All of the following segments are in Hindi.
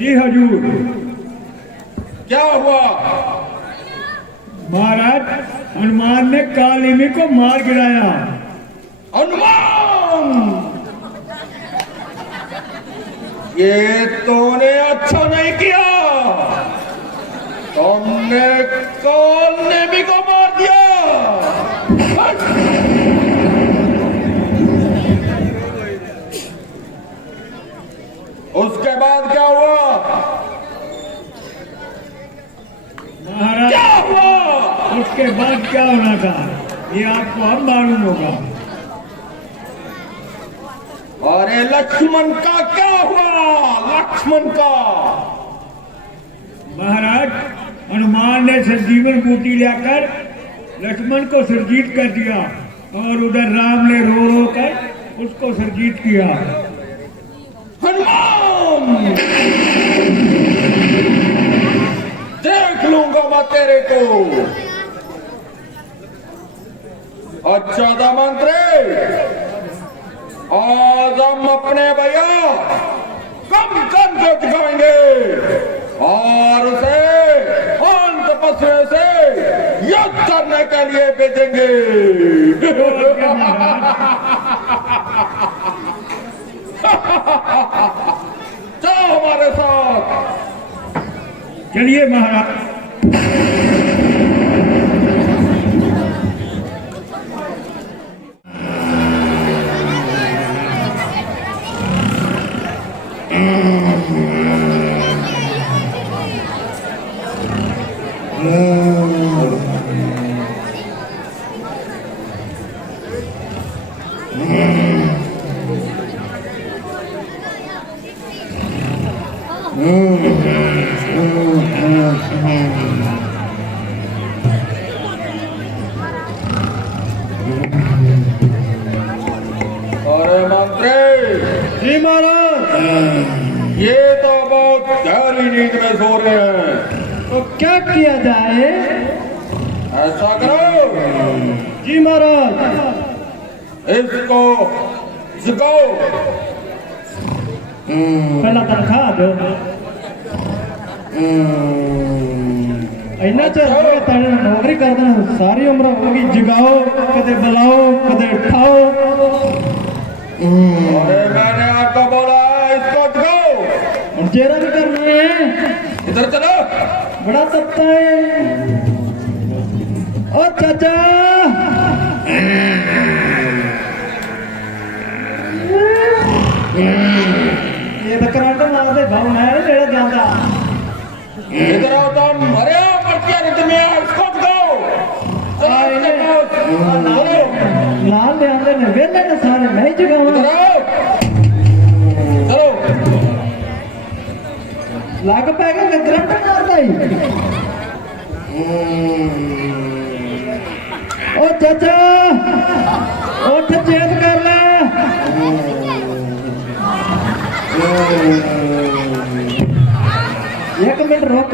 जी हजूर। क्या हुआ? महाराज, हनुमान ने कालिमी को मार गिराया। हनुमान, ये तूने अच्छा नहीं किया। तुमने कालिमी को मार दिया। उसके बाद क्या हुआ? महाराज, क्या हुआ? उसके बाद क्या होना था ये आपको अब मालूम होगा। अरे लक्ष्मण का क्या हुआ? लक्ष्मण का? महाराज, हनुमान ने संजीवन बूटी लाकर लक्ष्मण को सुरजीत कर दिया और उधर राम ने रो रो कर उसको सुरजीत किया। हनुमान, देख लूंगा मैं तेरे को। अच्छा था मंत्री, आज हम अपने भैया कम करके दिखाएंगे और उसे अंत पसरे से युद्ध करने के लिए भेजेंगे। चलो हमारे साथ। चलिए महाराज। अरे मंत्री जी महाराज। ये तो बहुत गहरी नींद में सो रहे हैं। तो क्या किया जाए? ऐसा करो, जी महाराज। इसको जगाओ। पहला तनख्वाह दो। इन्ना चल नौकरी कर देना सारी उम्र होगी। जगाओ, कदे बुलाओ, कदे उठाओ। अरे मैंने आपको बोला है इसको जगाओ। जेरा भी करना है। इधर चलो। बड़ा तत्ता है। ओ चाचा, ये तो करंट मार दे भाव मैं लेड़ा जाता। इधर आओ तुम। अरे मटिया नहीं तुम्हें, इसको जगाओ। लाल ले आंदे ने वेले ने सारे नहीं जगाऊं। इधर आओ, चलो। लाग पैगा के करंट मारता ही। ओ चाचा, उठ चेत कर ले। एक मिनट रोक।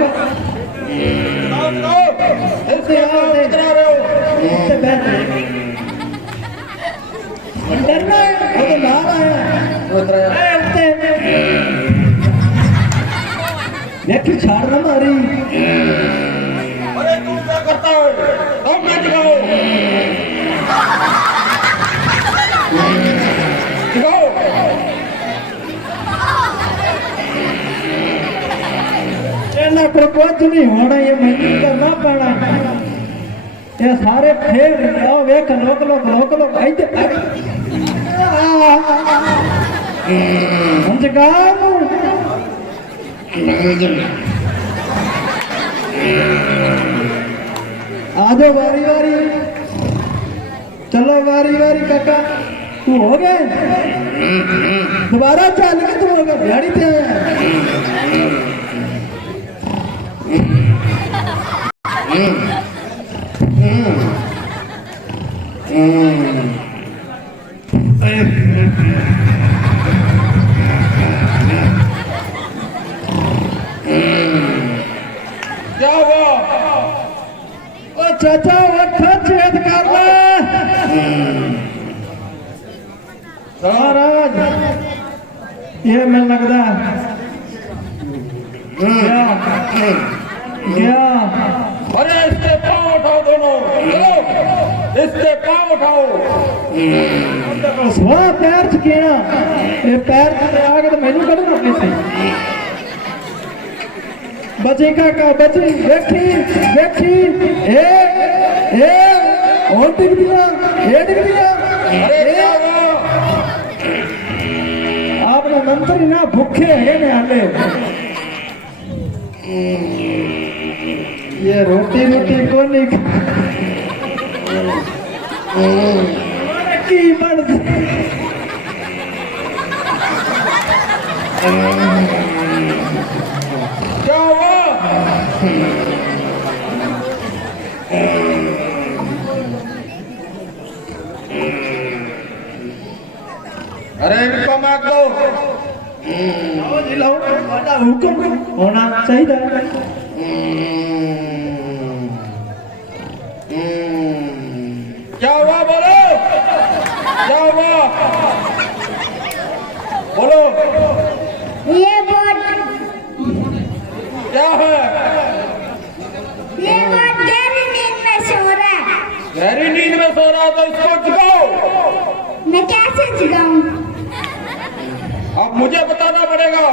इधर आ रहे हो। डरना है, वो तो लाल आया। देखी छाड़ ना मारी। अरे तू क्या करता है? तुम मैं जगाओ। जगाओ। ना कोई कुछ नहीं होना, ये मेहनत करना पैना। ये सारे फेर आओ, वेख लोक लोक लोक लोक। जगाओ आ जाओ बारी बारी चलो बारी बारी काका तू हो गए दोबारा चल के तू हो गया दिहाड़ी पे क्या हुआ? ओ चाचा वठा छेद कर ले महाराज ये मैं लगता क्या अरे इसके पाँव उठाओ दोनों, चलो इसके पाँव उठाओ। स्वाह पैर चुके ये पैर आगे तो मैनू करो अपने से बचे काका बचे देखी देखी ए और टिक दिया ये टिक दिया अरे क्या हुआ? आपने मंत्री ना भूखे है ने हाले ये रोटी रोटी को नहीं की बन क्या हुआ? अरे इनको मार दो। हुक्म होना चाहिए क्या हुआ बोलो? क्या हुआ बोलो? ये बोट क्या है? ये बोट गहरी नींद में सो रहा है। गहरी नींद में सो रहा तो इसको जगाओ। मैं कैसे जगाऊं? अब मुझे बताना पड़ेगा।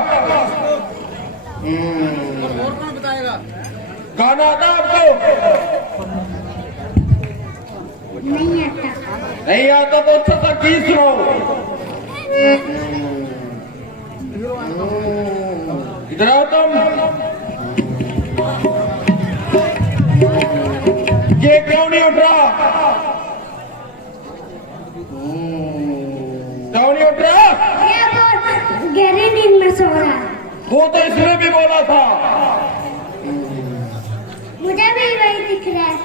गाना आता आपको? नहीं आता। नहीं आता तो अच्छा सा गीत सुनाओ। इधर आओ तुम। ये क्यों नहीं उठ रहा? क्यों नहीं उठ रहा? ये बोट गहरी नींद में सो रहा है। वो तो इसने भी बोला था। मुझे भी वही दिख रहा है।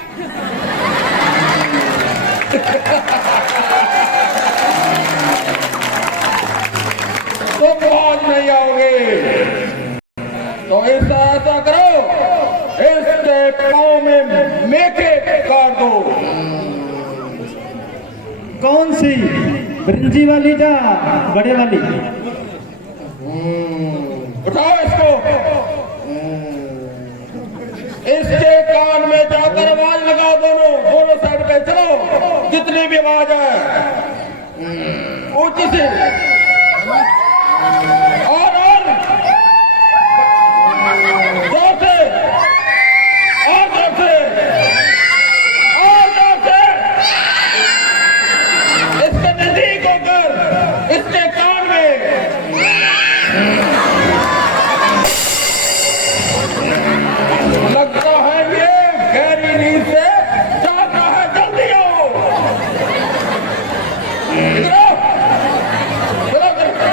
तुम आज नहीं आओगे तो ऐसा करो, इसके पाँव में मेके काट दो। कौन सी ब्रिंजी वाली या बड़े वाली? उठाओ इसको। इसके कान में जाकर आवाज लगाओ, दोनों दोनों साइड पे चलो, जितनी भी आवाज है ऊंची से और जोर से और जोर से और जोर से। इसके नजदीक होकर इसके कान में लगता है ये गहरी नींद से जाता है। जल्दी आओ, इधर आओ, चलो चलो।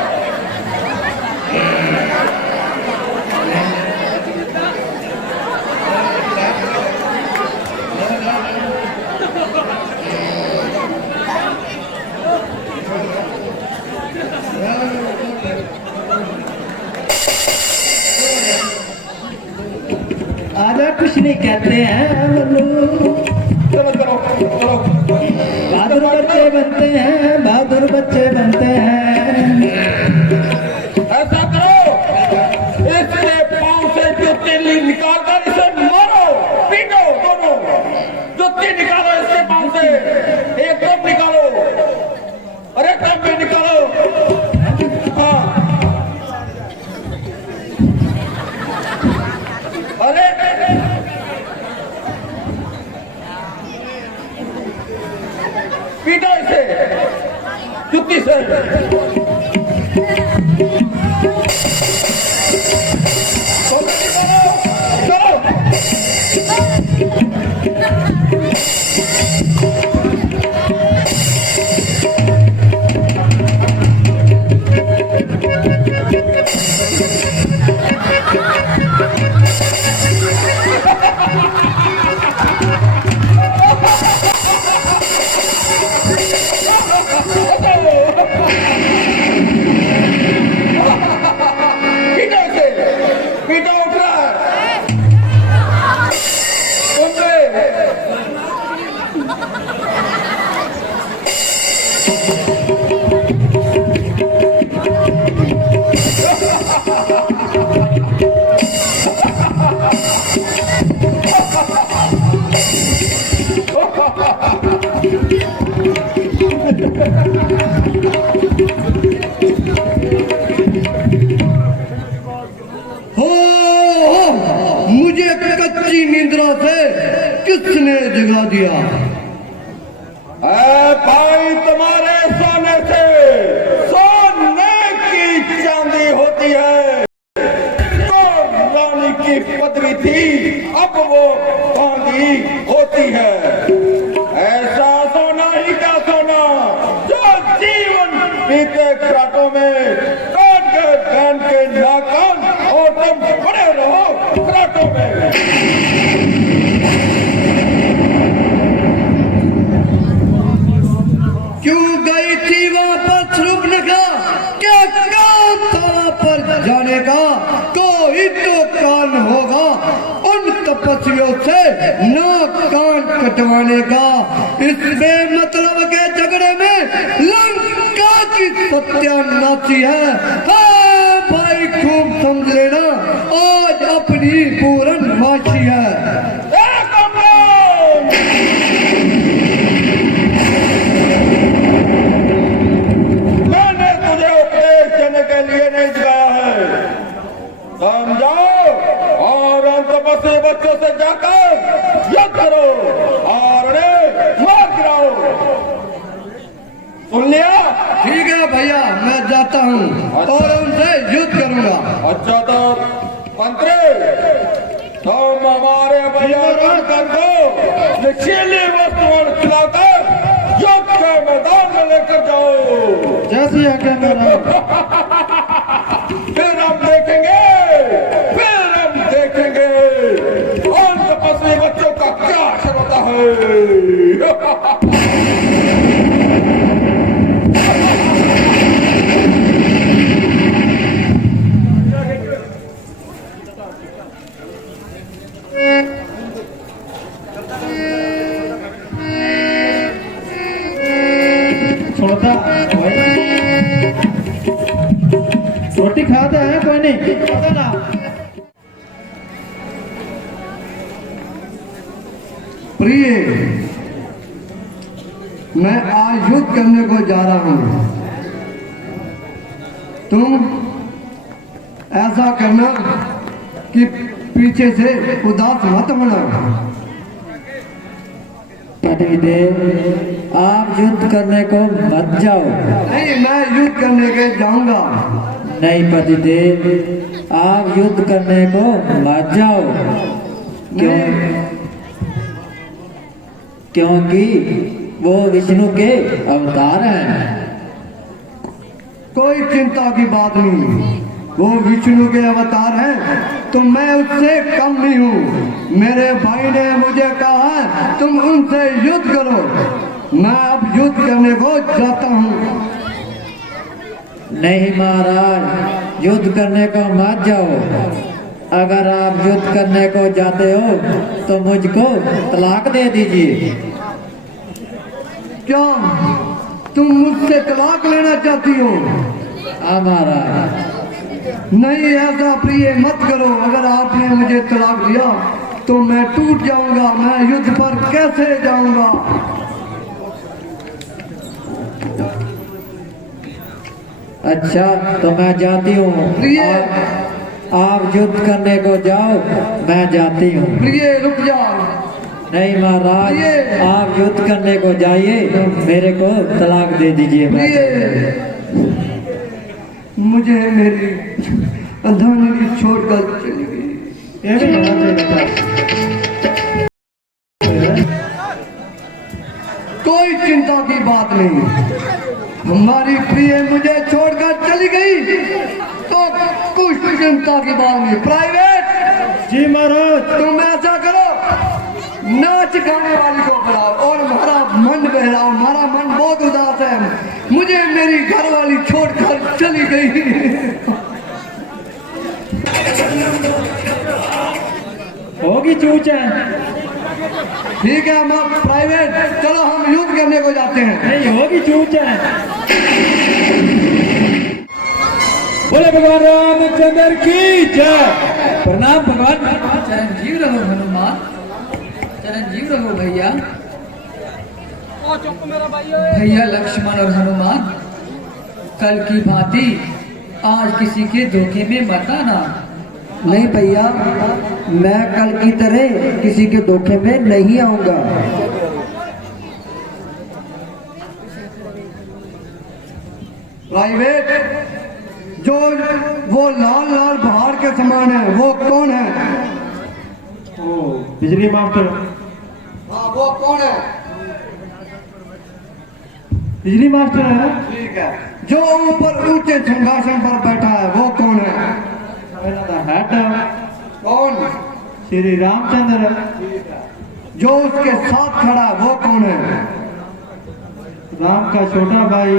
आजा कुछ नहीं कहते हैं मल्लू चलो चलो चलो। बहादुर बच्चे बनते हैं बहादुर बच्चे बनते हैं। ऐसा करो, इसके पाँव से जुत्ती निकाल कर इसे मारो, पीटो दोनों। जुत्ती निकालो इसके पाँव से, एकदम निकालो। अरे तब भी निकालो। हाँ, अरे पीटो इसे, पीटो उठ रहा है। सुन ले। मुझे कच्ची निद्रा से किसने जगा दिया? भाई तुम्हारे सोने से सोने की चांदी होती है। तो रानी की पदरी थी, अब वो चांदी होती है। ऐसा सोना ही का सोना जो जीवन बीते खराटों में काट के पहन के नाकान और तुम पड़े रहो खराटों में। क्यों गई थी वहां पर शूर्पणखा? क्या काम था वहां पर जाने का? कोई तो कान होगा उन तपस्वियों से नाक कान कटवाने का। इस बेमतलब के झगड़े में लंका की सत्यानाशी है। हाँ भाई खूब समझ लेना, आज अपनी पूर्णमासी है। मैंने तुझे उपदेश देने के लिए नहीं जगाया है। समझाओ और उन तपस्वी बच्चों से जाकर युद्ध करो और उन्हें मार गिराओ। सुन लिया? ठीक है भैया, मैं जाता हूँ और उनसे युद्ध करूंगा। अच्छा तो मंत्री, तुम हमारे भैया कर दो, नशीली वस्तुओं खिलाकर युद्ध के मैदान में लेकर जाओ। जैसी आज्ञा मेरा। फिर हम देखेंगे उन तपस्वी बच्चों का क्या असर होता है। छोड़ता रोटी खाते हैं कोई नहीं पता ना। प्रिय, मैं आज युद्ध करने को जा रहा हूं। तुम ऐसा करना कि पीछे से उदास मत होना। पतिदेव, आप युद्ध करने को मत जाओ। नहीं, मैं युद्ध करने के जाऊंगा। नहीं पतिदेव, आप युद्ध करने को मत जाओ। क्यों? क्योंकि वो विष्णु के अवतार हैं। कोई चिंता की बात नहीं, वो विष्णु के अवतार हैं तो मैं उससे कम नहीं हूँ। मेरे भाई ने मुझे कहा है तुम उनसे युद्ध करो। मैं अब युद्ध करने को जाता हूँ। नहीं महाराज, युद्ध करने को मत जाओ। अगर आप युद्ध करने को जाते हो तो मुझको तलाक दे दीजिए। क्या तुम मुझसे तलाक लेना चाहती हो? हाँ महाराज। नहीं, ऐसा प्रिय मत करो। अगर आपने मुझे तलाक दिया तो मैं टूट जाऊंगा। मैं युद्ध पर कैसे जाऊंगा? अच्छा तो मैं जाती हूँ। प्रिय, आप युद्ध करने को जाओ, मैं जाती हूँ। प्रिय रुक जाओ। नहीं महाराज, आप युद्ध करने को जाइए, मेरे को तलाक दे दीजिए। प्रिय, मुझे मेरी अर्धांगिनी छोड़कर चली गई। ये भी होना चाहिए। कोई चिंता की बात नहीं, हमारी प्रिय मुझे छोड़कर चली गई तो कुछ चिंता की बात नहीं। प्राइवेट जी महाराज। तुम ऐसा करो, नाच गाने वाली को बुलाओ और हमारा मन बहलाओ। हमारा मन बहुत उदास है, मुझे मेरी घरवाली छोड़कर चली गई। होगी चूचा। ठीक है, हम प्राइवेट चलो हम युद्ध करने को जाते हैं। नहीं होगी चूचा। बोले भगवान रामचंद्र की जय। प्रणाम भगवान। चिरंजीव रहो हनुमान, चिरंजीव रहो भैया। भैया लक्ष्मण और हनुमान, कल की भांति आज किसी के धोखे में मत आना। नहीं भैया, मैं कल की तरह किसी के धोखे में नहीं आऊंगा। प्राइवेट, जो वो लाल लाल पहाड़ के समान है वो कौन है? ओ बिजली मास्टर। हाँ, वो कौन है? बिजली मास्टर है। ठीक है, जो ऊपर ऊंचे सिंहासन पर बैठा है वो कौन है? हेड कौन? श्री रामचंद्र। जो उसके साथ खड़ा है वो कौन है? राम का छोटा भाई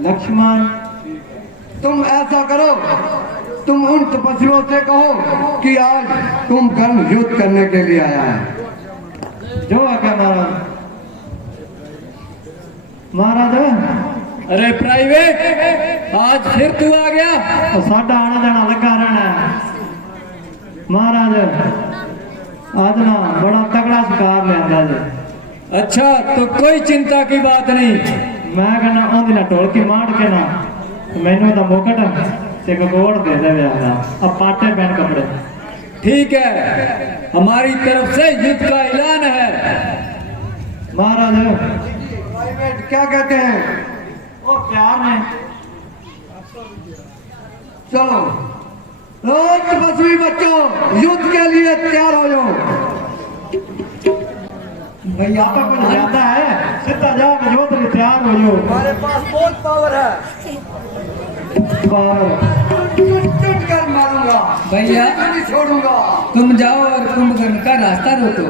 लक्ष्मण। तुम ऐसा करो, तुम उन तपस्वियों से कहो कि आज तुम कल युद्ध करने के लिए आया है। जो आके महाराज। महाराज अरे प्राइवेट, आज फिर तू आ गया। और साडा आना जाना लगा रहना है महाराज। आज ना बड़ा तगड़ा शिकार लिया जी। अच्छा, तो कोई चिंता की बात नहीं। मैं कहना ओंदी ना ढोलकी मार के ना मैनू दा मुकट ते गगोड़ दे दे। अब पाटे पहन कपड़े। ठीक है, हमारी तरफ से युद्ध का ऐलान है। महाराज प्राइवेट क्या कहते हैं? वो प्यार में चलो तपस्वी बच्चों, युद्ध के लिए तैयार हो जाओ। भैया तो कुछ ज्यादा है, सीधा जाओ जो तो तैयार हो जाओ। हमारे पास बहुत पावर है, चुट कर मारूंगा भैया। नहीं छोड़ूंगा। तुम जाओ और कुंभकर्ण का रास्ता रोको।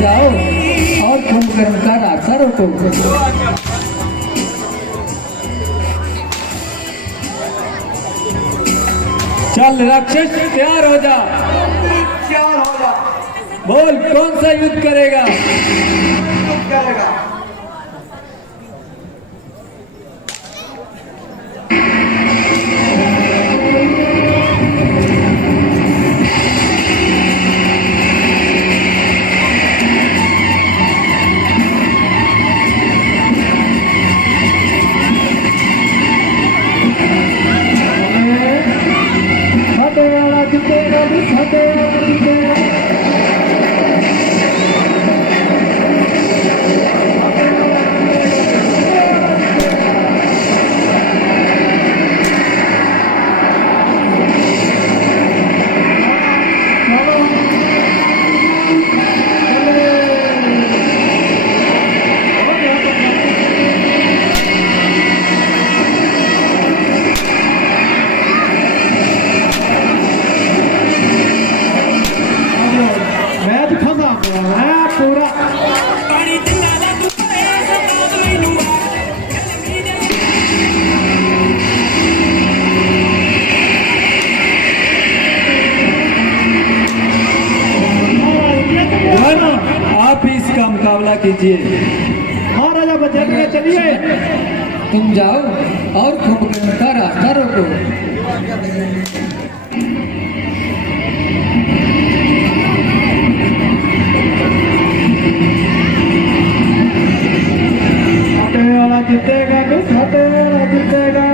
जाओ और कुंभकर्ण का रास्ता रोको। चल राक्षस तैयार हो जा। तैयार हो जा। बोल कौन सा युद्ध करेगा? करेगा। आप ही इसका मुकाबला कीजिए। हाँ राजा बजरंग चलिए। तुम जाओ और कुंभकर्ण का रास्ता रोको। खाते वाला जीतेगा तो खाते वाला जीतेगा।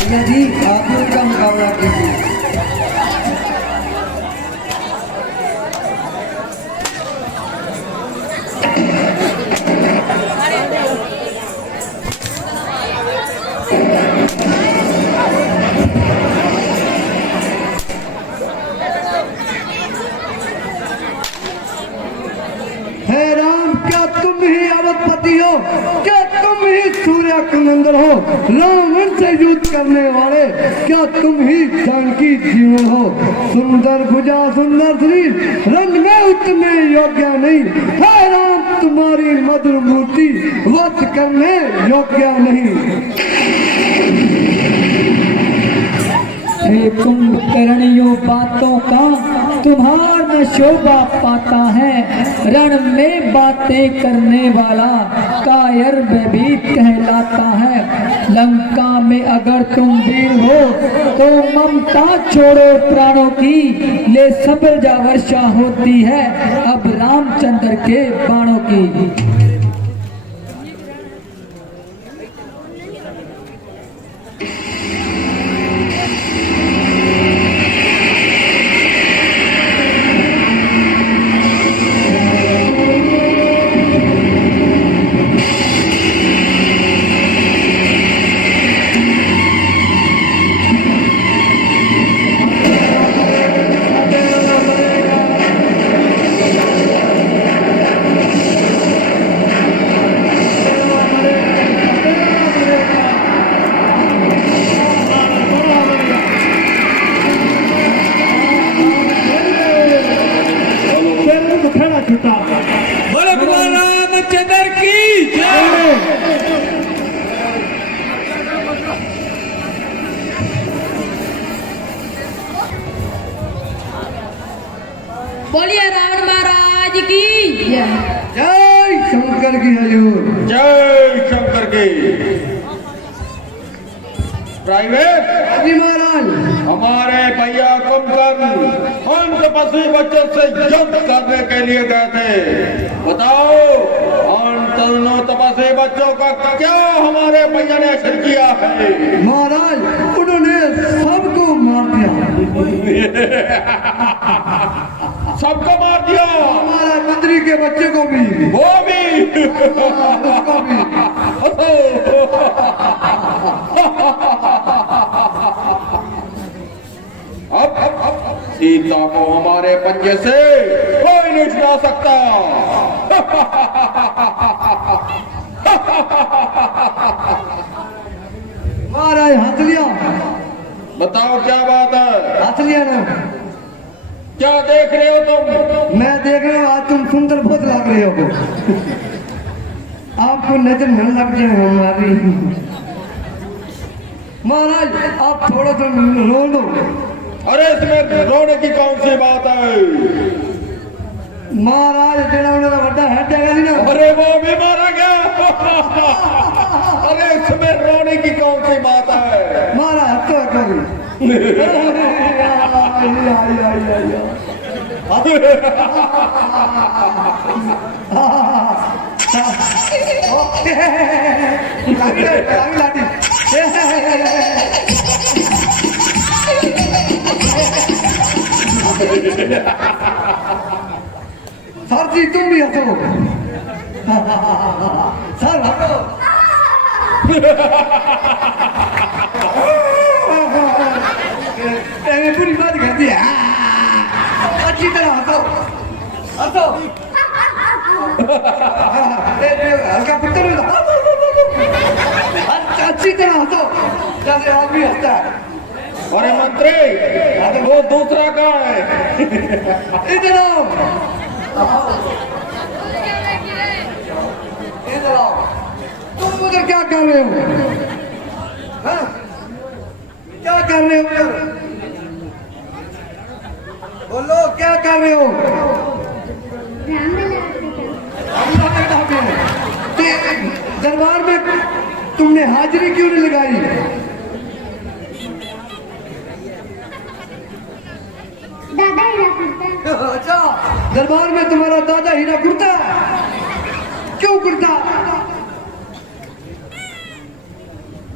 भैया जी आप ही उनका मुकाबला कीजिए। हे राम, क्या तुम ही अवधपति हो? क्या तुम ही सूर्य कुनंदन हो? रावण से युद्ध करने वाले क्या तुम ही जानकी जीवन हो? सुंदर भुजा सुंदर शरीर रंग में उतने योग्य नहीं। हे राम, तुम्हारी मधुर मूर्ति वध करने योग्य नहीं। हे कुंभकर्ण यो बातों का तुम्हार न शोभा पाता है। रण में बातें करने वाला कायर भयभीत कहलाता है। लंका में अगर तुम वीर हो तो ममता छोड़ो प्राणों की, ले सब्र जा वर्षा होती है अब रामचंद्र के बाणों की। बोलो भगवान रामचंद्र की जय। बोलिए रावण महाराज की जय। जय शंकर की हजूर। जय शंकर की। प्राइवेट जी महाराज, हमारे भैया कुंभकर्ण उन तपस्वी बच्चों से युद्ध करने के लिए गए थे। बताओ उन दोनों तपस्वी बच्चों का क्या हमारे भैया ने असर किया है? महाराज उन्होंने सबको मार दिया। सबको मार दिया? हमारा मंत्री के बच्चे को भी, वो भी उसको भी। अब सीता को हमारे पंजे से कोई नहीं छुड़ा सकता। महाराज हाथ लिया। बताओ क्या बात है? हाथ लिया ना। क्या देख रहे हो तुम? मैं देख रहा हूँ आज तुम सुंदर बहुत लग रहे हो। आपको नजर न लग जाए हमारी। महाराज आप थोड़ा सा रो लो। अरे इसमें रोने की कौन सी बात है? महाराज जेड़ा उन्होंने बड़ा हेड है ना। अरे वो भी मारा गया। अरे इसमें रोने की कौन सी बात है? महाराज तो कभी सर जी तुम भी हंसो। सर हंसो। मैंने पूरी बात कर दी। अच्छी तरह हंसो हंसो। हल्का पुत्र अच्छी तरह हंसो जैसे आदमी हंसता है। अरे मंत्री वो दूसरा कहाँ है? इधर आओ इधर आओ। तुम उधर क्या कर रहे हो? हाँ? क्या कर रहे हो उधर? बोलो क्या कर रहे हो? दरबार में तुमने हाजिरी क्यों नहीं लगाई? दादा हीरा करता है। अच्छा दरबार में तुम्हारा दादा हीरा कुर्ता है? क्यों कुर्ता?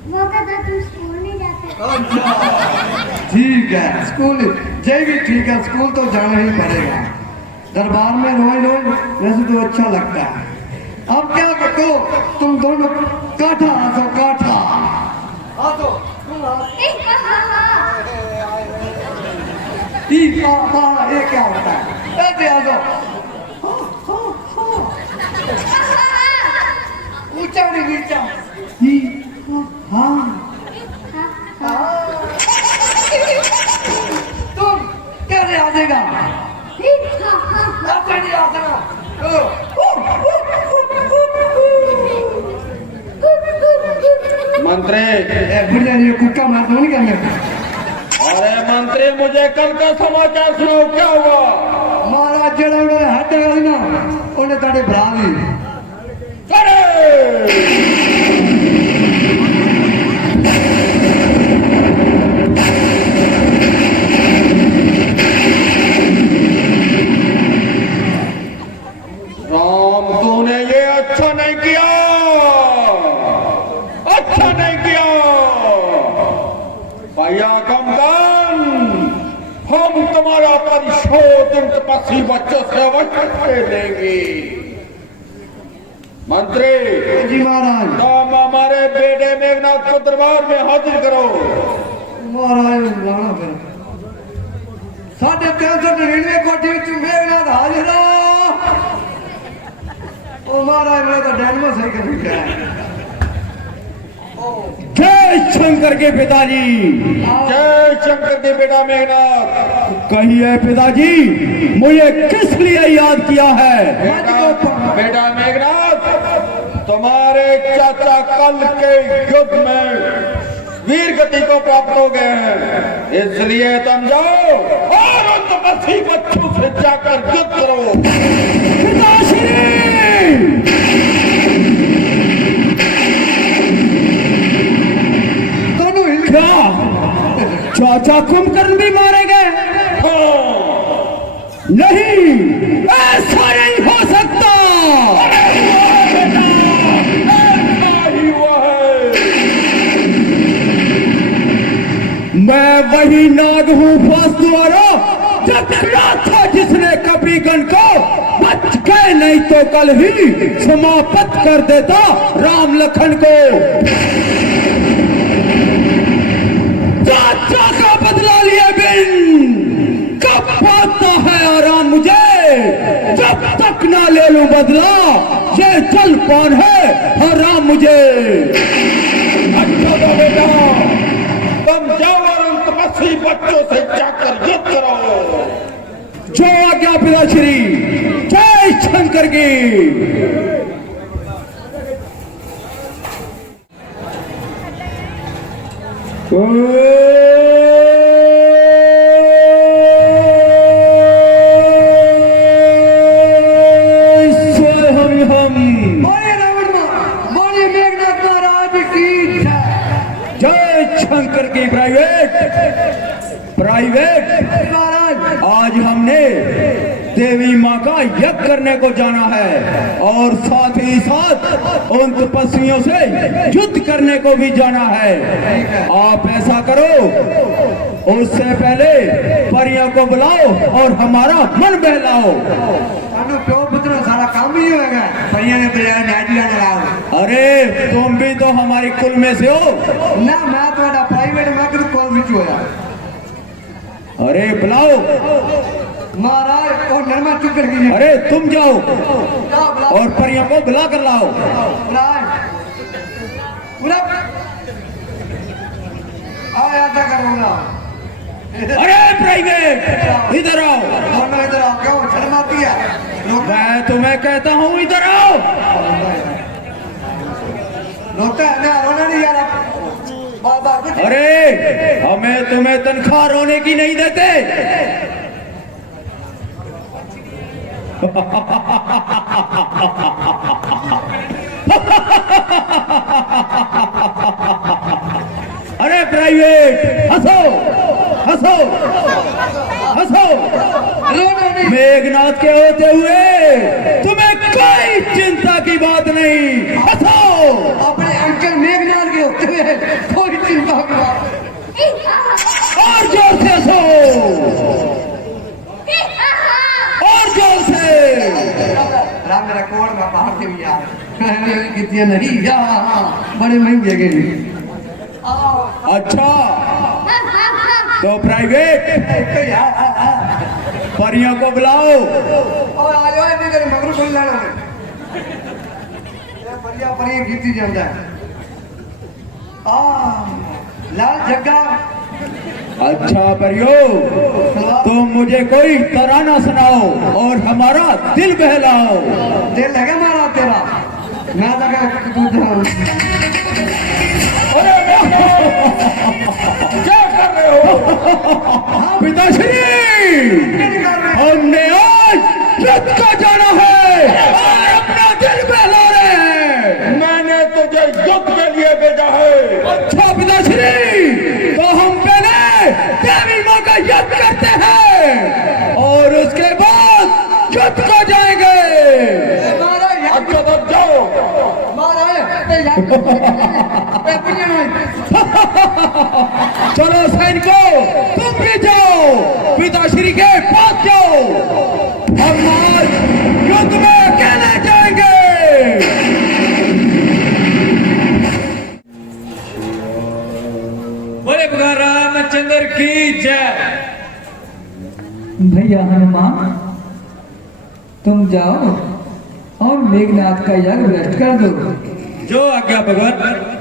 वो कहता तुम स्कूल नहीं जाते। अच्छा ठीक है स्कूल जय भी ठीक है स्कूल तो जाना ही पड़ेगा। दरबार में रोज रोज वैसे तो अच्छा लगता है। अब क्या करो तुम दोनों काठा आसो काठा आसो तुम ये क्या होता है? ऐसे आ जाओ। ऊंचा नहीं नीचा। हाँ तुम कैसे आ जाएगा? ऐसे नहीं आ सकता। मंत्री बुढ़िया ये कुक्का मार दो नहीं करने। अरे मंत्री मुझे कल का समाचार सुनाओ क्या हुआ? महाराज जेड़ा उन्होंने हट गया ना उन्हें ताड़े भरा दी। राम तूने ये अच्छा नहीं किया। अच्छा नहीं किया भैया कमदान। हम तुम्हारा परिशोध इन तपस्वी बच्चों से अवश्य लेंगे। मंत्री जी महाराज। तुम हमारे बेटे मेघनाथ को दरबार में हाजिर करो। महाराज लाना फिर 399 कोठी विच मेघनाथ हाजिर हो। ओ महाराज मेरा तो डायनमो सही कर दिया है। जय शंकर के पिताजी। जय शंकर के बेटा मेघनाथ। कहिए पिताजी मुझे किस लिए याद किया है? बेटा मेघनाथ तुम्हारे चाचा कल के युद्ध में वीर गति को प्राप्त हो गए हैं। इसलिए तुम जाओ और उन तपस्वी बच्चों से जाकर युद्ध करो। क्या चाचा कुंभकर्ण भी मारे गए? नहीं ऐसा नहीं हो सकता। मैं वही नाग हूँ फासद्वारा जकड़ा था जिसने कपीगण को बच गए नहीं तो कल ही समाप्त कर देता राम लखन को। चाचा का बदला लिए बिन कब पाता है आराम मुझे? जब तक ना ले लूं बदला ये जल पान है हराम मुझे। अच्छा तो बेटा पिताश्री, जय शंकर की। बोलिए रावण बोलिए मेघनाथ महाराज की जय। जय शंकर की। प्राइवेट महाराज आज हमने देवी माँ का यज्ञ करने को जाना है और साथ ही साथ उन तपस्वियों से युद्ध करने को भी जाना है। आप ऐसा करो, उससे पहले परियों को बुलाओ और हमारा मन बहलाओ। तानो क्यों पुत्र सारा काम ही होगा। परिया ने तो यार नाजिया ने लाओ। अरे तुम भी तो हमारे कुल में से हो ना मैं तो प्राइवेट में कर कॉल में होया। अरे बुलाओ। महाराज और नरमा चुप कर कीजिए। अरे तुम जाओ और परियों को बुला कर लाओ। पूरा आओ याद करूंगा। अरे प्राइवेट इधर आओ। दोनों इधर आओ। क्यों शर्म आती है? मैं तुम्हें कहता हूँ इधर आओ। रोता है ना, रोना नहीं यार। बाबा अरे हमें तुम्हें तनख्वाह रोने की नहीं देते। अरे प्राइवेट हंसो हंसो हंसो। रोना नहीं। मेघनाथ के होते हुए तुम्हें कोई चिंता की बात नहीं। हंसो। अपने अंकल मेघनाथ के होते हुए कोई चिंता की बात और जोर से हंसो, और जोर से। राम मेरा कोड में बाहर से भी यार कितनी नहीं यार बड़े महंगे गए। अच्छा तो प्राइवेट परियों को बुलाओ। और आज आज नहीं तेरे मगर बोल लेना ये बढ़िया बढ़िया गीती जाता है। लाल जग्गा। अच्छा परियो, तुम मुझे कोई तराना सुनाओ और हमारा दिल बहलाओ। दिल लगे मारा तेरा मैं लगा क्या कर रहे हो? पिताश्री हमने आज युद्ध को जाना है और अपना दिल बहला रहे हैं। मैंने तुझे युद्ध के लिए भेजा है। अच्छा पिताश्री, तो हम पहले देवी माँ का यज्ञ करते हैं और उसके बाद युद्ध को जाएंगे। अच्छा तो जाओ। चलो सैनिकों, तुम भी जाओ, पिताश्री के पास जाओ। हम आज युद्ध में अकेले जाएंगे। बोले भगवान रामचंद्र की जय। भैया हनुमान, तुम जाओ और मेघनाथ का यज्ञ भ्रष्ट कर दो। जो आज्ञा भगवान।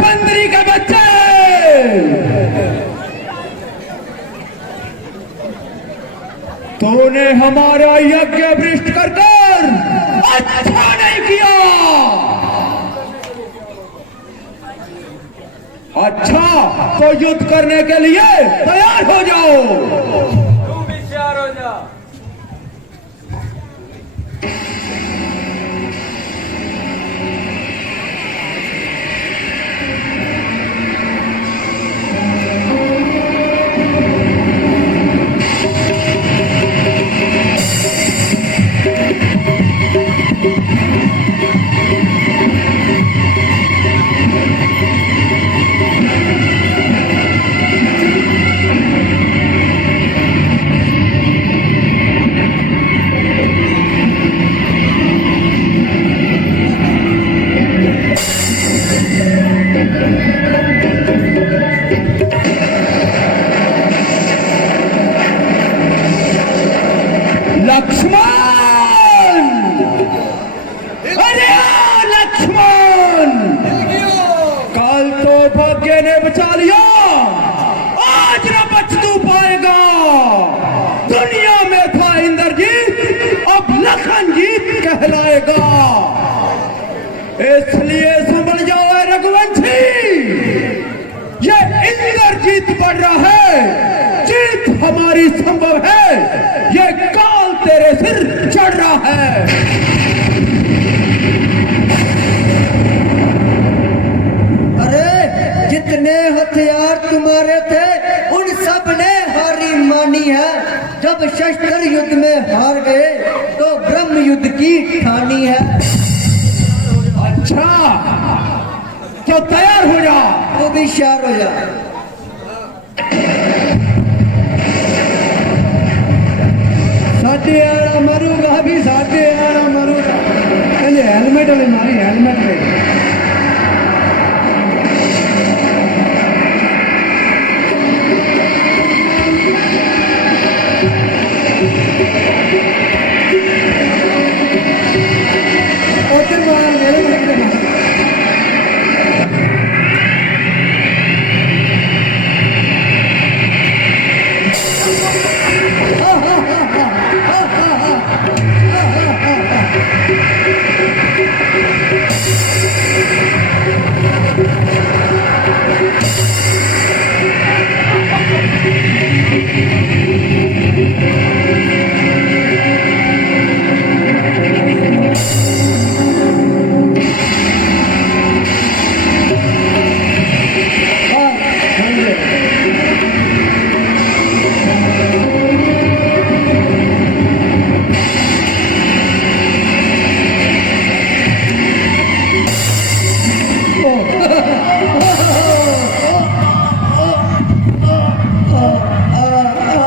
बंदरी के बच्चे, तूने हमारा यज्ञ भ्रष्ट कर अच्छा नहीं किया। अच्छा तो युद्ध करने के लिए तैयार हो जाओ। तुम भी तैयार हो जाओ। पड़ेगा। इसलिए संभल जाओ ऐ रघुवंशी, ये इंद्रजीत बढ़ रहा है, जीत हमारी संभव है, ये काल तेरे सिर चढ़ रहा है। अरे जितने हथियार तुम्हारे थे उन सब ने हारी मानी है। जब शस्त्र युद्ध में हार गए तो ब्रह्म युद्ध की ठानी है। अच्छा तो तैयार हो जा। तो भी शार हो जा। साढ़े आना मरूगा भी, साढ़े आना मरूगा। हेलमेट ले मारी, हेलमेट ले।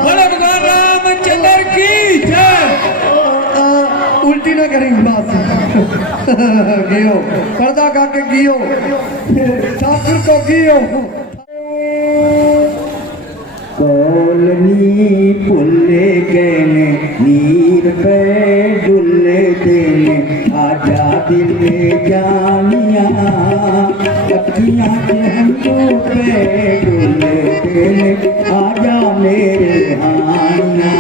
बोले भगवान रामचंद्र की जय। उल्टी ना करेंगे बात। गियो पर्दा का के गियो, ठाकुर को गियो। कोलनी पुल्ले गए नीर पे डुल्ले देने, आजा दिल जानिया कच्चियां के हम पे डुल्ले देने, आजा मेरे हानिया,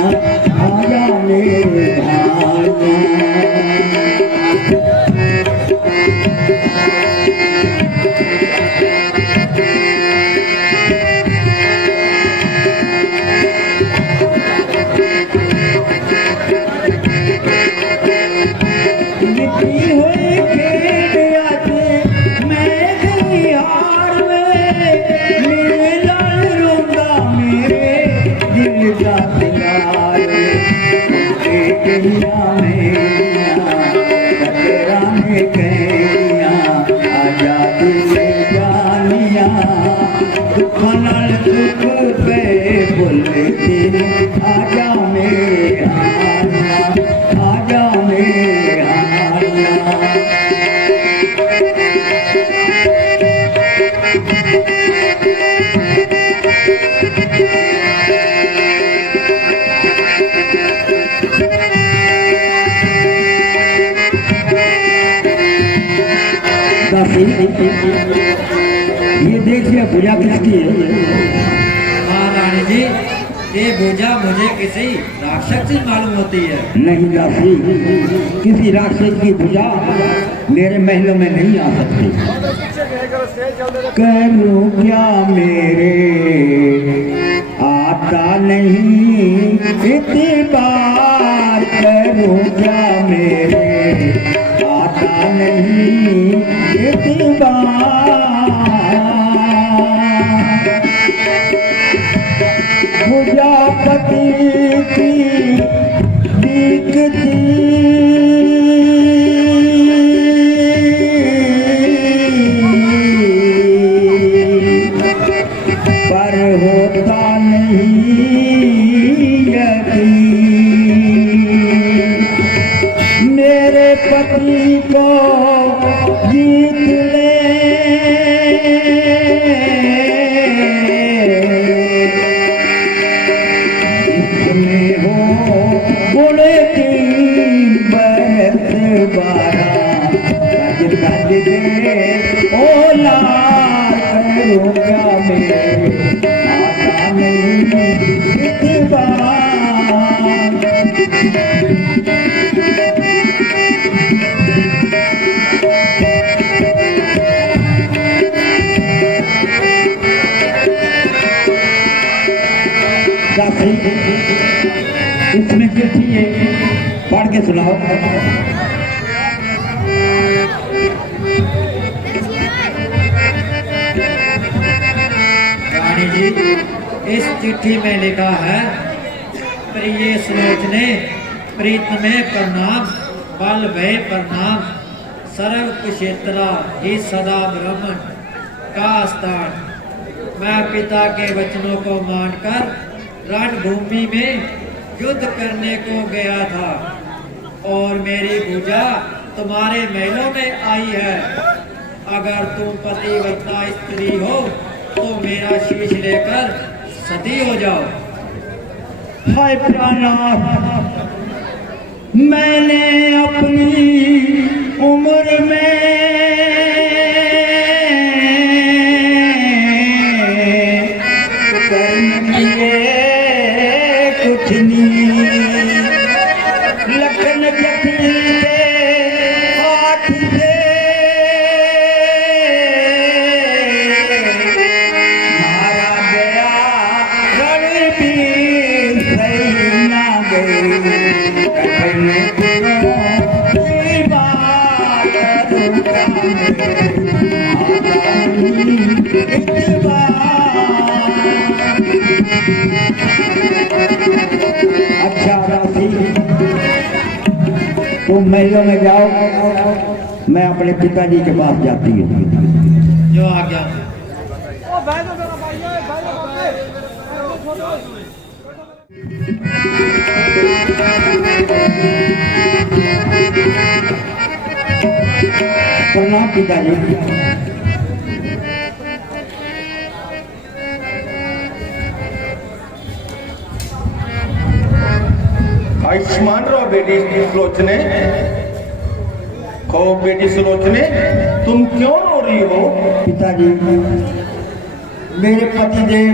आजा मेरे हानिया। आजा मेरे आना, आजा मेरे आना। ये देखिए भुजा किसकी है? हाँ रानी जी, ये भुजा मुझे किसी राक्षस से मालूम होती है। नहीं दासी, किसी राक्षस की भुजा मेरे महलों में नहीं आ सकती। करूं क्या मेरे आता नहीं इतबार, करूं क्या मेरे आता नहीं इतबार। भुजापति की दिखती पर होता नहीं यकीन, मेरे पति को जीत ले बोले 3 बरस 12 सज सज दे ओला, करो क्या मेरे आता नहीं इतबार। दासी, इसमें चिट्ठी है, पढ़ के सुनाओ। रानी जी, इस चिट्ठी में लिखा है, प्रिय सुलोचने, प्रीत में प्रणाम, बल भय प्रणाम, सर्व कुशेत्रा ही सदा ब्राह्मण का स्थान। मैं पिता के वचनों को मानकर रणभूमि में युद्ध करने को गया था और मेरी भुजा तुम्हारे महलों में आई है। अगर तुम पतिव्रता स्त्री हो तो मेरा शीश लेकर सती हो जाओ। हाय प्राणनाथ, मैंने अपनी उम्र में कर्म किए कुछ नहीं, लखन जखनी के हाथ से मारा गया रणबीर, सही ना गई अच्छा दासी, तुम महलों में जाओ, मैं अपने पिताजी के पास जाती हूँ। जो आज्ञा। प्रणाम पिताजी। आयुष्मान रहो बेटी सुलोचने। कहो बेटी सुलोचने, तुम क्यों रो रही हो? पिताजी, मेरे पतिदेव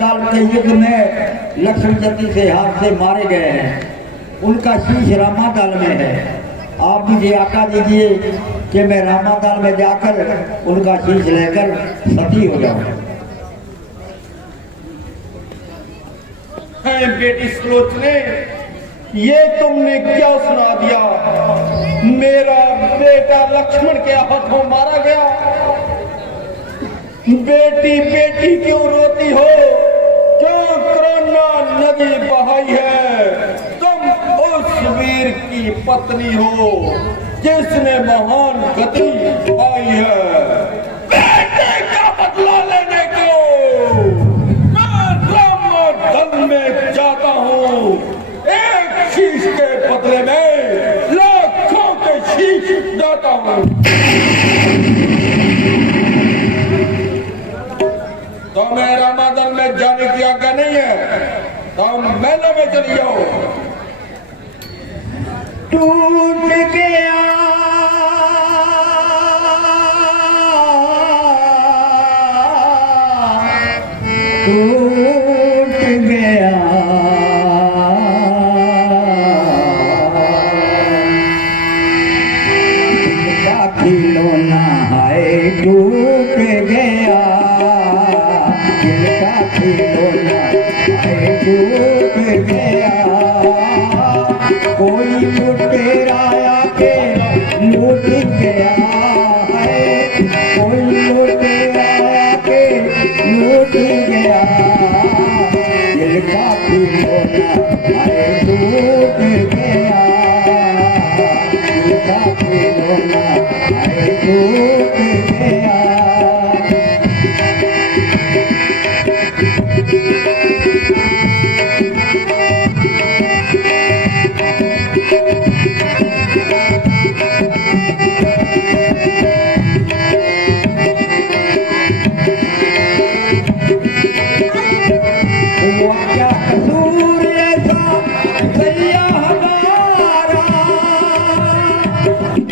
काल के युद्ध में लक्ष्मण जति से हाथ से मारे गए हैं, उनका शीश रामादल में है। आप मुझे आज्ञा दीजिए कि मैं रामादल में जाकर उनका शीश लेकर सती हो जाऊं। बेटी सुलोचने, ये तुमने क्या सुना दिया? मेरा बेटा लक्ष्मण के हाथों मारा गया। बेटी बेटी क्यों रोती हो? क्यों करुणा नदी बहाई है? तुम उस वीर की पत्नी हो जिसने महान गति पाई है। बेटे का बदला लेने को मैं रामदल में जाता हूँ। एक शीश के बदले में लाखों के शीश देता हूँ। तो मैं रामादल में जाने की आज्ञा नहीं है, तो मेले में चली जाओ। टूट गया टूट गया जिनका खिलौना है टूट गया, जिनका खिलौना है टूट गया। कोई लुटेरा आके लूट गया है, कोई लुटेरा आके लूट गया। दिल का खिलौना है टूट गया, दिल का खिलौना है टूट गया। क्या कसूर ऐसा सैया हमारा,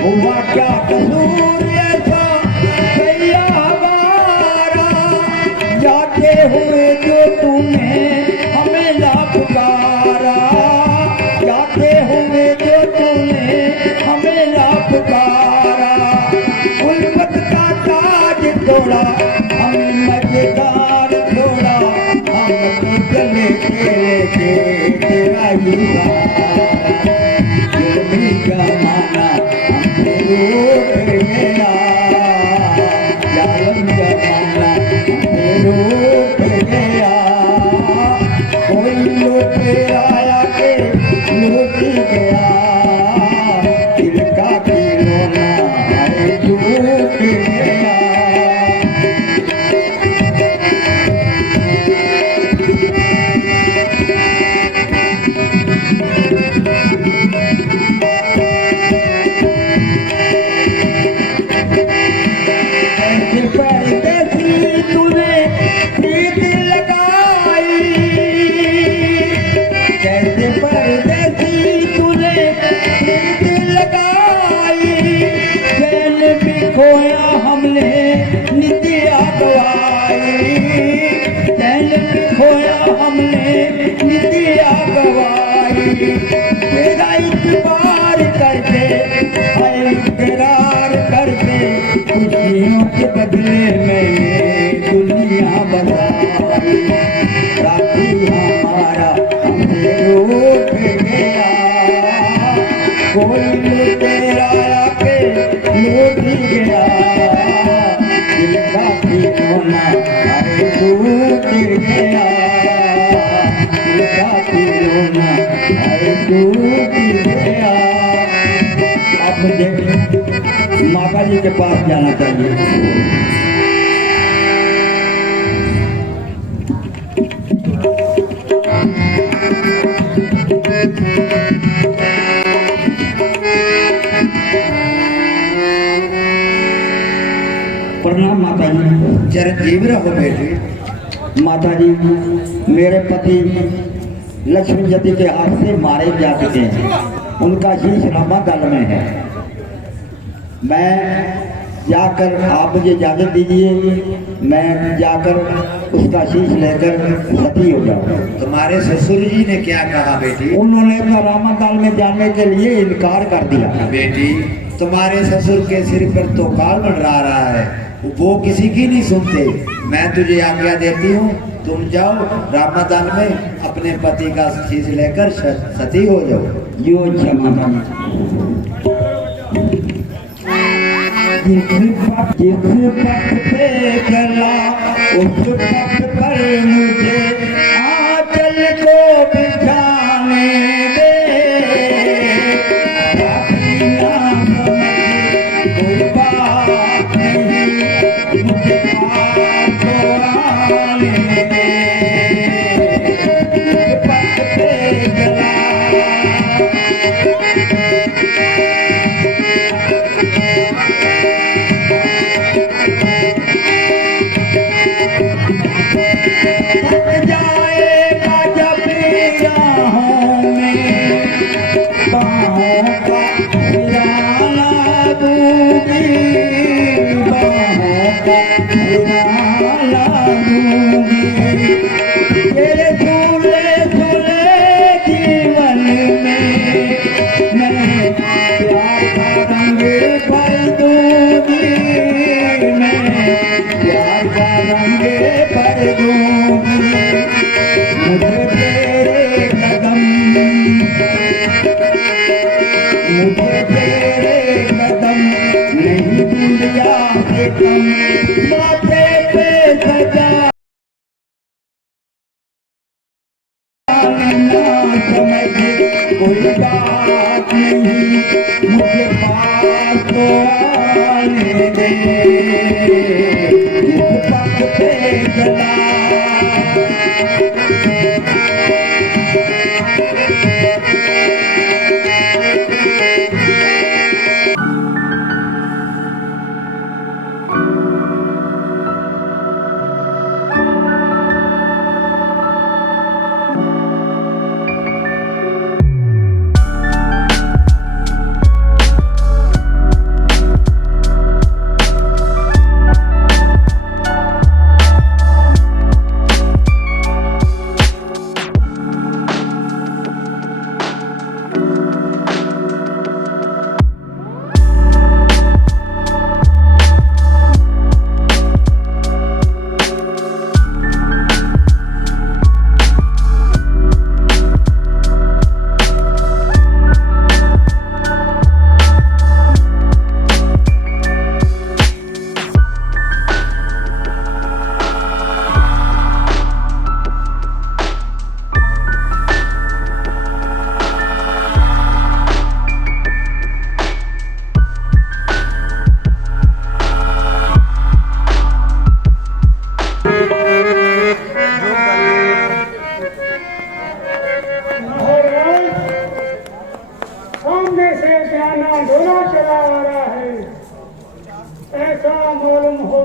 हुआ क्या कसूर ऐसा सैया हमारा। जाते हुए जो तूने हमें ला पुकारा, जाते हुए जो तूने हमें ला पुकारा। उल्फत का ताज तोड़ा, हमें मजेदार छोड़ा, हम तो चले जुल्मी जमाना हमसे रूठ गया, जालिम जमाना हमसे रूठ गया। कोई लुटेरा के लूट गया, दिल का खिलौना है टूट गया। ऐसे परदेसी तूने प्रीत लगाई, कैसे परदेसी तूने प्रीत लगाई। चैन भी खोया हमने नित्या गवाई, चैन भी खोया हमने नित्या गवाई। तेरा इतबार करके आए इकरार करके, खुशियों के बदले में दुनिया बनाई। राखी हमारा हमसे रूठ गया, कोई लुटेरा के लूट गया, दिल का खिलौना है टूट गया, दिल का खिलौना है टूट गया। अब मुझे माता जी के पास जाना चाहिए। प्रणाम माता जी। जरा जीव रहो बेटी। माता जी, मेरे पति लक्ष्मी जति के हाथ से मारे जा चुके हैं, उनका शीश रामा गल में है। मैं जाकर, आप मुझे इजाजत दीजिए, मैं जाकर उसका शीश लेकर सती हो जाऊँ। तुम्हारे ससुर जी ने क्या कहा बेटी? उन्होंने तो रामा काल में जाने के लिए इनकार कर दिया। बेटी, तुम्हारे ससुर के सिर पर तो काल मंडरा रहा है, वो किसी की नहीं सुनते। मैं तुझे आज्ञा देती हूँ, तुम जाओ रामादान में अपने पति का शीश लेकर सती हो जाओ। यो क्षमा जिस पथ पे चला उस पथ पर मुझे आंचल को बिछाने दे। बाकी नाम कोई बात नहीं, मुझे पास तो आने दे। जिस पथ पे चला जाएगा जब राहों में, बाहों का सिराना दूंगी, बाहों का सिराना दूंगी। तेरे झूले झूले जीवन में मैं प्यार का रंग भर दूंगी, मैं प्यार का रंग भर दूंगी। मुझे तेरे कदम, मुझे तेरे कदम नहीं दुनिया से कम, माथे पे सजा ना समझ कोई बात नहीं, मुझे पास तो आने दे। जिस पथ पे चला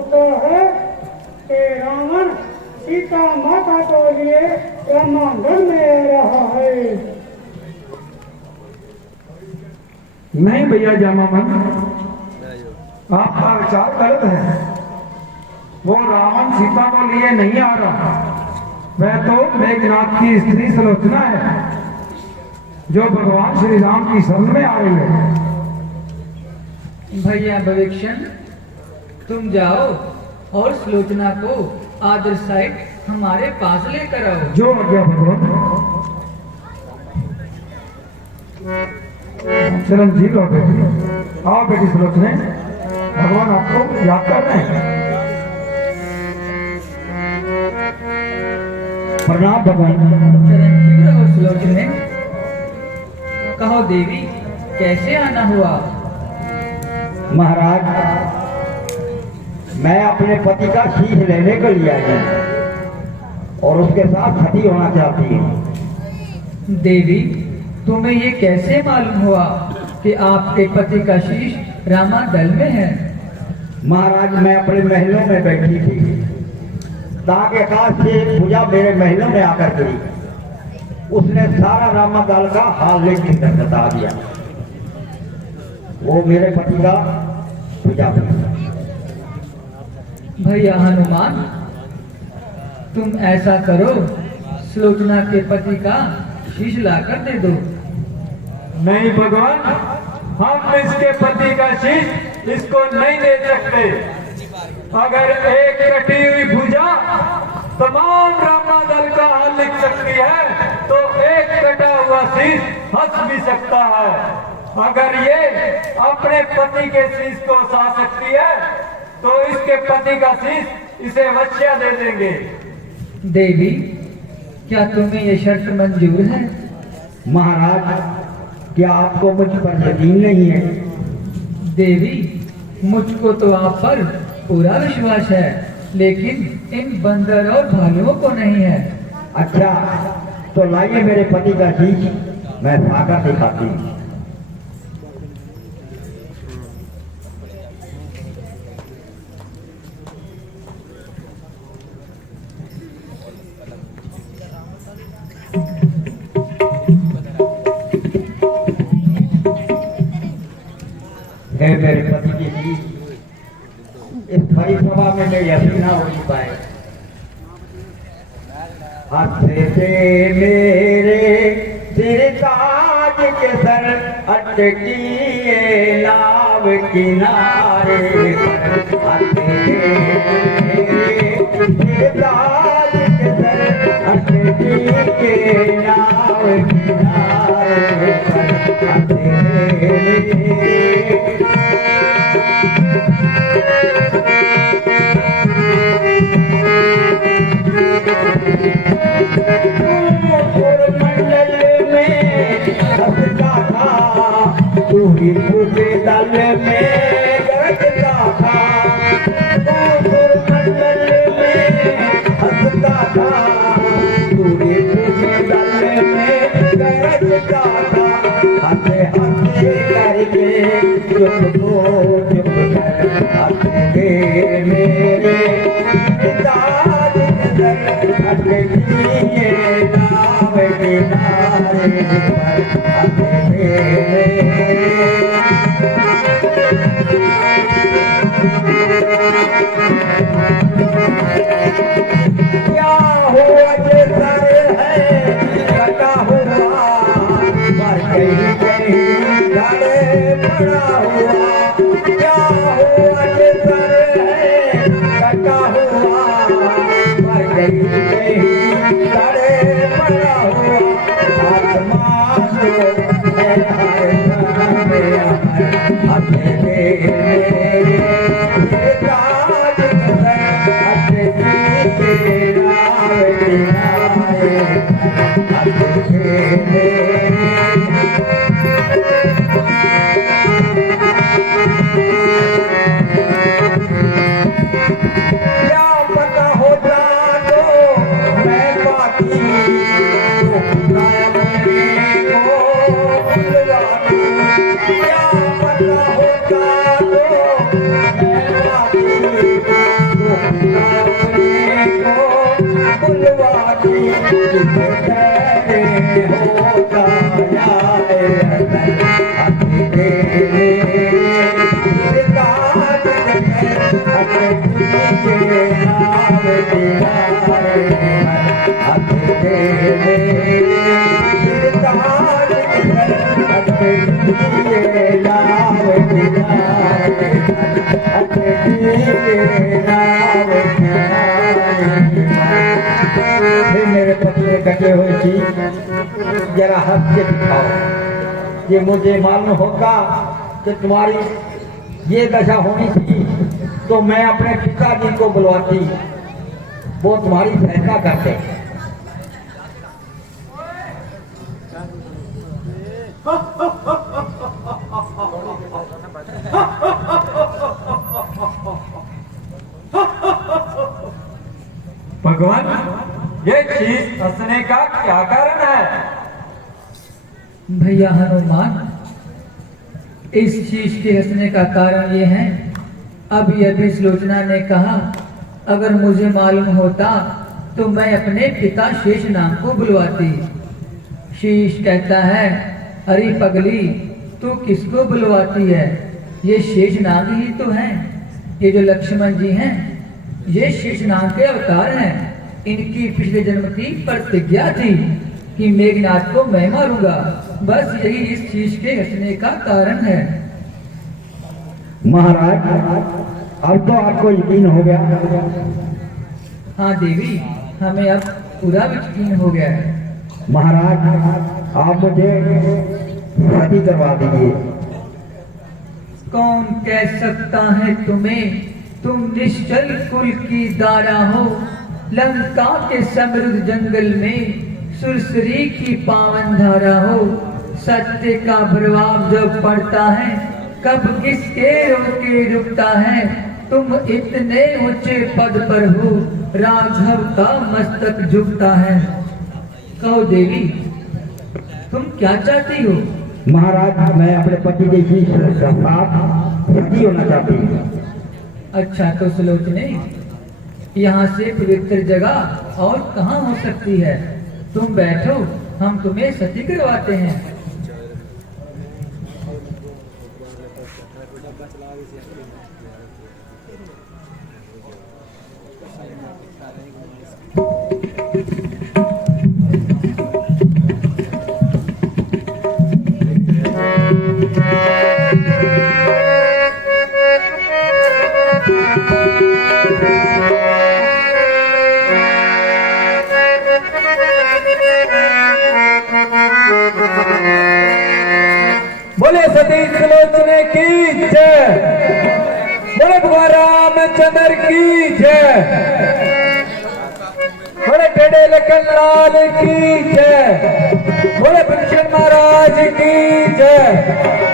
होता है कि रावण सीता माता को लिए रामांगन में रहा है। नहीं भैया जामामन, आपका विचार गलत है। वो रावण सीता को लिए नहीं आ रहा, वह तो मेघनाथ की स्त्री सुलोचना है जो भगवान श्री राम की शरण में आ रही है। भैया भविक्षण, तुम जाओ और सुलोचना को आदर साइड हमारे पास लेकर आओ। जो आज्ञा भगवान। चिरंजीव लो बेटी, आओ बेटी सुलोचना, भगवान आपको याद कर रहे हैं। प्रणाम भगवान। चिरंजीव रहो सुलोचना। कहो देवी, कैसे आना हुआ? महाराज, मैं अपने पति का शीश लेने के लिए आई हूँ और उसके साथ सती होना चाहती हूँ। देवी, तुम्हें ये कैसे मालूम हुआ कि आपके पति का शीश रामादल में है? महाराज, मैं अपने महलों में बैठी थी, ताकि आकाश से एक पूजा मेरे महलों में आकर गिरी। उसने सारा रामादल का हाल लेकर बता दिया। वो मेरे पति का पूजा भैया हनुमान, तुम ऐसा करो, सुलोचना के पति का शीश लाकर दे दो। नहीं भगवान, हम इसके पति का शीश इसको नहीं दे सकते। अगर एक कटी हुई भुजा तमाम रामादल का हाल लिख सकती है, तो एक कटा हुआ शीश हंस भी सकता है। अगर ये अपने पति के शीश को सा सकती है, तो इसके पति का शीश इसे वश्या दे देंगे। देवी, क्या तुम्हें ये शर्त मंजूर है? महाराज, क्या आपको मुझ पर यकीन नहीं है? देवी, मुझको तो आप पर पूरा विश्वास है, लेकिन इन बंदर और भालुओं को नहीं है। अच्छा, तो लाइए मेरे पति का शीश, मैं साकर दिखाती हूँ। है मेरे पति की शीश, इस बड़ी सभा में मैं ऐसी ना हो पाए। हाथ से मेरे सिर ताज के सर अटकी नाव किनारे पर। हाथ से मेरे सिर ताज के सर अटकी नाव किनारे पर। हाथ से मेरे पूरे दल में गरजता था, मंडल में हंसता था। पूरे दल में गरजता था, हंसे हंसे करके चुप कर हंसते मेरे ताज नजर अटकी नाव किनारे पर। हंसते क्या हुआ जे सर है कटा हुआ, पर कहीं कहीं गले पड़ा हुआ। क्या हुआ जे सर है कटा हुआ, पर कहीं कहीं गले बलवानी तेरे होता आए हाथ तेरे काज हाथ तुझे नाम दिलाए हाथ तेरे काज हाथ तुझे नाम दिलाए हाथ तुझे नाम फिर मेरे पतले कटे हुए चीज जरा हंस के दिखाओ। ये मुझे मालूम होगा कि तुम्हारी ये दशा होनी थी तो मैं अपने पिताजी को बुलवाती, वो तुम्हारी सहायता करते। भगवान, ये चीज हंसने का क्या कारण है? भैया हनुमान, इस चीज के हंसने का कारण ये है, अभी अभी सुलोचना ने कहा अगर मुझे मालूम होता तो मैं अपने पिता शेषनाग को बुलवाती। शीश कहता है, अरे पगली, तू किसको बुलवाती है? ये शेषनाग ही तो हैं। ये जो लक्ष्मण जी हैं, ये शेषनाग के अवतार हैं। इनकी पिछले जन्म की प्रतिज्ञा थी कि मेघनाथ को मैं मारूंगा। बस यही इस चीज के हंसने का कारण है। महाराज, अब तो आपको यकीन हो गया। हाँ देवी, हमें अब पूरा यकीन हो गया है। महाराज, आप मुझे सती करवा दीजिए। कौन कह सकता है तुम्हें, तुम निश्चल कुल की दारा हो। लंका के समृद्ध जंगल में सुरसरी की पावन धारा हो। सत्य का प्रभाव जब पड़ता है, कब किसके रोके रुकता है। तुम इतने ऊंचे पद पर हो, राघव का मस्तक झुकता है। कहो देवी, तुम क्या चाहती हो? महाराज, मैं अपने पति के साथ सती होना चाहती हूँ। अच्छा, तो सुलोचने, यहाँ से पवित्र जगह और कहाँ हो सकती है? तुम बैठो, हम तुम्हें सती करवाते हैं। बोले सती सुलोचने की जय, बोले भगवान रामचंद्र की जय, बोले टेढ़े लखन लाल की जय, बोले भीष्म महाराज की जय।